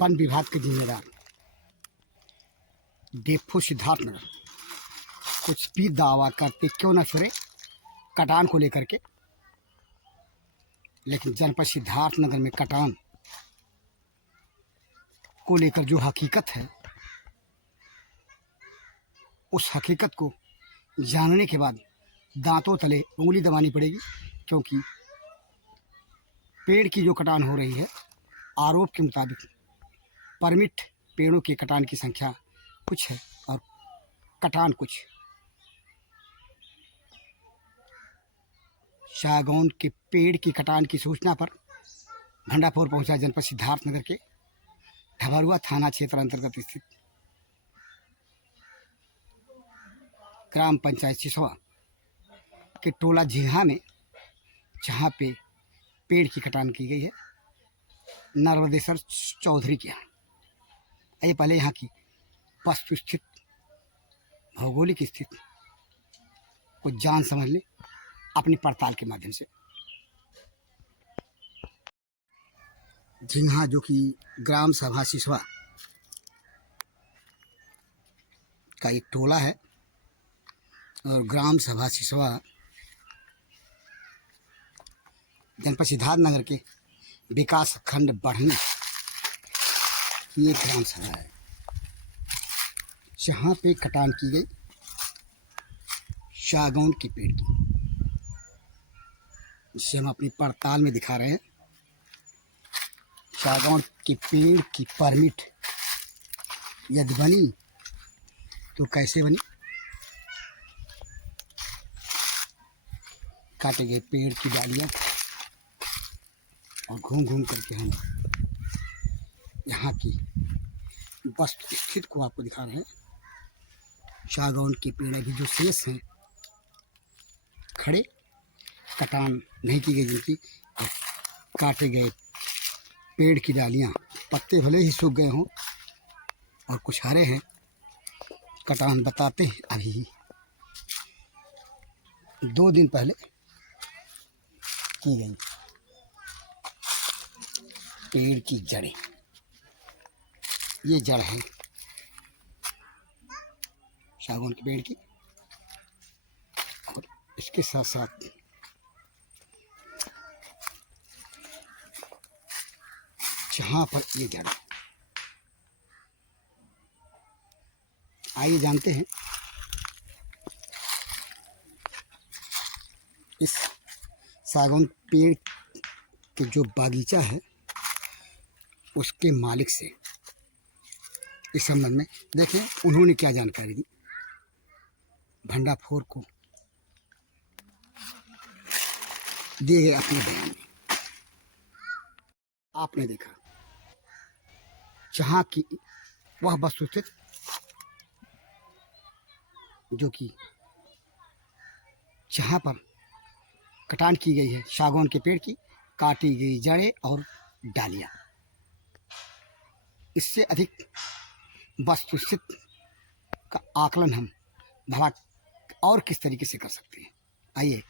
One विभाग के जिम्मेदार डेफो सिद्धार्थनगर कुछ भी दावा करते क्यों न फिरे कटान को लेकर के, लेकिन जनपद सिद्धार्थनगर में कटान को लेकर जो हकीकत है, उस हकीकत को जानने के बाद दांतों तले उंगली दबानी पड़ेगी, क्योंकि पेड़ की जो कटान हो रही है, आरोप के मुताबिक परमिट पेड़ों के कटान की संख्या कुछ है और कटान कुछ। सागौन के पेड़ की कटान की सूचना पर भंडारपुर पहुंचा जनपद सिद्धार्थनगर के ढबरुआ थाना क्षेत्र अंतर्गत स्थित ग्राम पंचायत सिसवा के टोला झिंहा में, जहां पे पेड़ की कटान की गई है नर्मदेश्वर चौधरी के यहाँ। आइए पहले यहाँ की वस्तु स्थित भौगोलिक स्थिति को जान समझ लें अपनी पड़ताल के माध्यम से। झिंहा जो कि ग्राम सभा सिसवा का एक टोला है और ग्राम सभा सिसवा जनपद सिद्धार्थनगर के विकास खंड बढ़ने की एक ग्राम सभा है, जहाँ पे कटान की गई सागौन के पेड़ की, जिसे हम अपनी पड़ताल में दिखा रहे हैं। सागौन के पेड़ की परमिट यदि बनी तो कैसे बनी, काटे गए पेड़ की डालियाँ और घूम घूम करके हम यहाँ की वस्तु स्थिति को आपको दिखा रहे हैं। सागौन के पेड़ अभी जो शेष हैं खड़े, कटान नहीं की गई, जिनकी काटे गए पेड़ की डालियाँ, पत्ते भले ही सूख गए हों और कुछ हरे हैं, कटान बताते हैं अभी 2 दिन पहले की गई। पेड़ की जड़ें, ये जड़ है सागौन के पेड़ की, और इसके साथ साथ जहाँ पर ये जड़, आइए जानते हैं इस सागौन पेड़ के जो बागीचा है उसके मालिक से इस संबंध में। देखें उन्होंने क्या जानकारी दी भंडारपुर को दिए गए अपने बयान में। आपने देखा जहाँ की वह वस्तु स्थित जो कि जहाँ पर कटान की गई है सागौन के पेड़ की, काटी गई जड़ें और डालियाँ, इससे अधिक वस्तु स्थिति का आकलन हम भला और किस तरीके से कर सकते हैं। आइए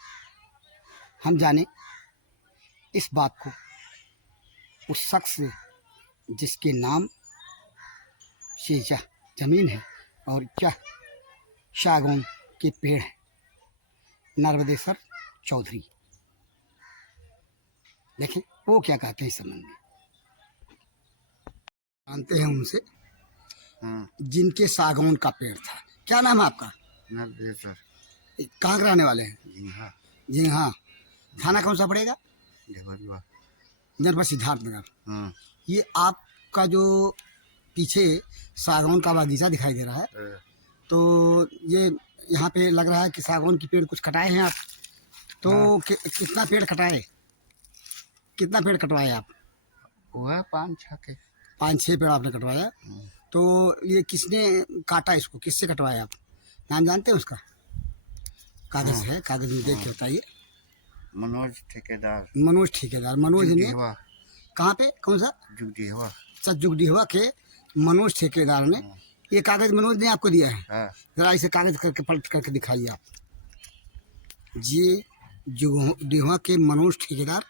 हम जाने इस बात को उस शख्स से जिसके नाम से यह जमीन है और यह सागौन के पेड़ है, नर्मदेश्वर चौधरी। देखें वो क्या कहते हैं इस संबंध में, जानते हैं उनसे जिनके सागौन का पेड़ था। क्या नाम है आपका? नर्मदेश्वर। कहाँ के रहने वाले हैं? झिंहा। झिंहा। थाना कौन सा पड़ेगा? ढबरुआ। जनपद सिद्धार्थनगर। ये आपका जो पीछे सागौन का बागीचा दिखाई दे रहा है, तो ये यहाँ पे लग रहा है कि सागौन की पेड़ कुछ कटाए हैं आप, तो कितना पेड़ कटाए, कितना पेड़ कटवाए आप? हुआ 5-6 के। 5-6 पेड़ आपने कटवाया। तो ये किसने काटा, इसको किससे कटवाया आप? नाम जानते हैं उसका? कागज है, कागज में देख के बताइए। मनोज ठेकेदार। मनोज ठेकेदार। मनोज ने कहाँ पे, कौन सा? जुगडीहवा। जुगडीहवा के मनोज ठेकेदार ने ये कागज मनोज ने आपको दिया है। जरा इसे कागज करके पलट करके दिखाइए आप। ये जुगडीहवा के मनोज ठेकेदार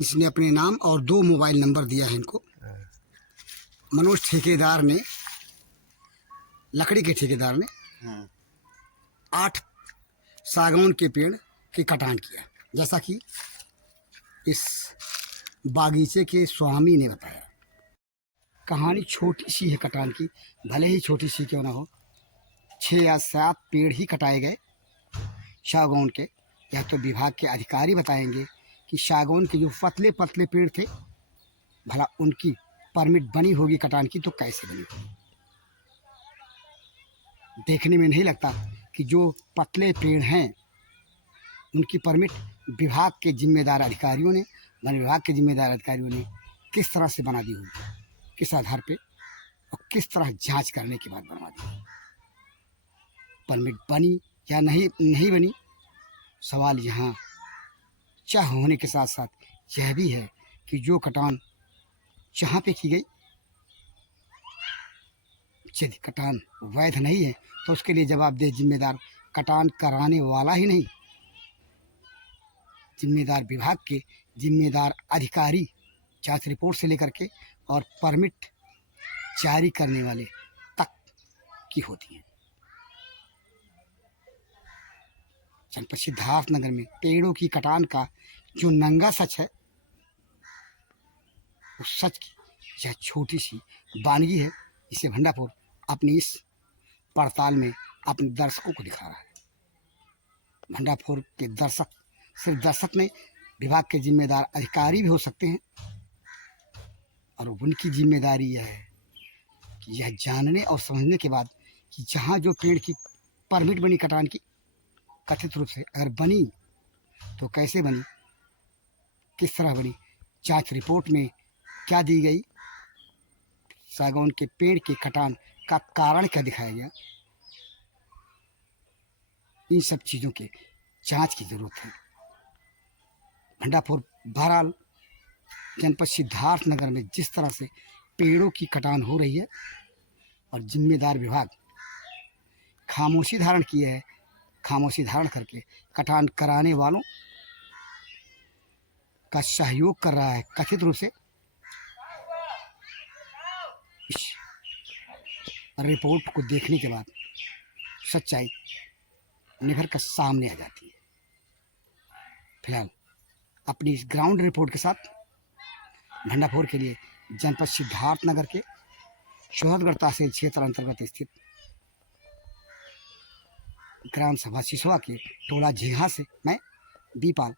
इसने अपने नाम और 2 मोबाइल नंबर दिया है इनको। मनोज ठेकेदार ने, लकड़ी के ठेकेदार ने हाँ 8 सागौन के पेड़ की कटान किया, जैसा कि इस बागीचे के स्वामी ने बताया। कहानी छोटी सी है कटान की, भले ही छोटी सी क्यों ना हो। 6 या 7 पेड़ ही कटाए गए सागौन के। यह तो विभाग के अधिकारी बताएंगे कि सागौन के जो पतले पतले पेड़ थे, भला उनकी परमिट बनी होगी कटान की तो कैसे बनी होगी। देखने में नहीं लगता कि जो पतले पेड़ हैं उनकी परमिट विभाग के जिम्मेदार अधिकारियों ने, वन विभाग के जिम्मेदार अधिकारियों ने किस तरह से बना दी होगी, किस आधार पे और किस तरह जांच करने के बाद बनवा दी। परमिट बनी या नहीं बनी, सवाल यहाँ चाह होने के साथ साथ यह भी है कि जो कटान जहाँ पे की गई, यदि कटान वैध नहीं है तो उसके लिए जवाबदेह जिम्मेदार कटान कराने वाला ही नहीं, जिम्मेदार विभाग के जिम्मेदार अधिकारी जांच रिपोर्ट से लेकर के और परमिट जारी करने वाले तक की होती है। जनपद सिद्धार्थनगर में पेड़ों की कटान का जो नंगा सच है, उस सच की यह छोटी सी वानगी है जिसे भंडारपुर अपनी इस पड़ताल में अपने दर्शकों को दिखा रहा है। भंडारपुर के दर्शक सिर्फ दर्शक नहीं, विभाग के जिम्मेदार अधिकारी भी हो सकते हैं और उनकी जिम्मेदारी यह है कि यह जानने और समझने के बाद कि जहाँ जो पेड़ की परमिट बनी कटान की, कथित रूप से अगर बनी तो कैसे बनी, किस तरह बनी, जांच रिपोर्ट में क्या दी गई, सागौन के पेड़ के कटान का कारण क्या दिखाया गया, इन सब चीज़ों के जांच की जरूरत है। भंडारपुर बहरहाल जनपद सिद्धार्थनगर में जिस तरह से पेड़ों की कटान हो रही है और जिम्मेदार विभाग खामोशी धारण किए है, खामोशी धारण करके कटान कराने वालों का सहयोग कर रहा है कथित रूप से, इस रिपोर्ट को देखने के बाद सच्चाई निभर कर सामने आ जाती है। फिलहाल अपनी इस ग्राउंड रिपोर्ट के साथ भंडारपुर के लिए जनपद सिद्धार्थनगर के शोहदगढ़ तहसील क्षेत्र अंतर्गत स्थित ग्राम सभा सिसवा के टोला झीहा से मैं बीपाल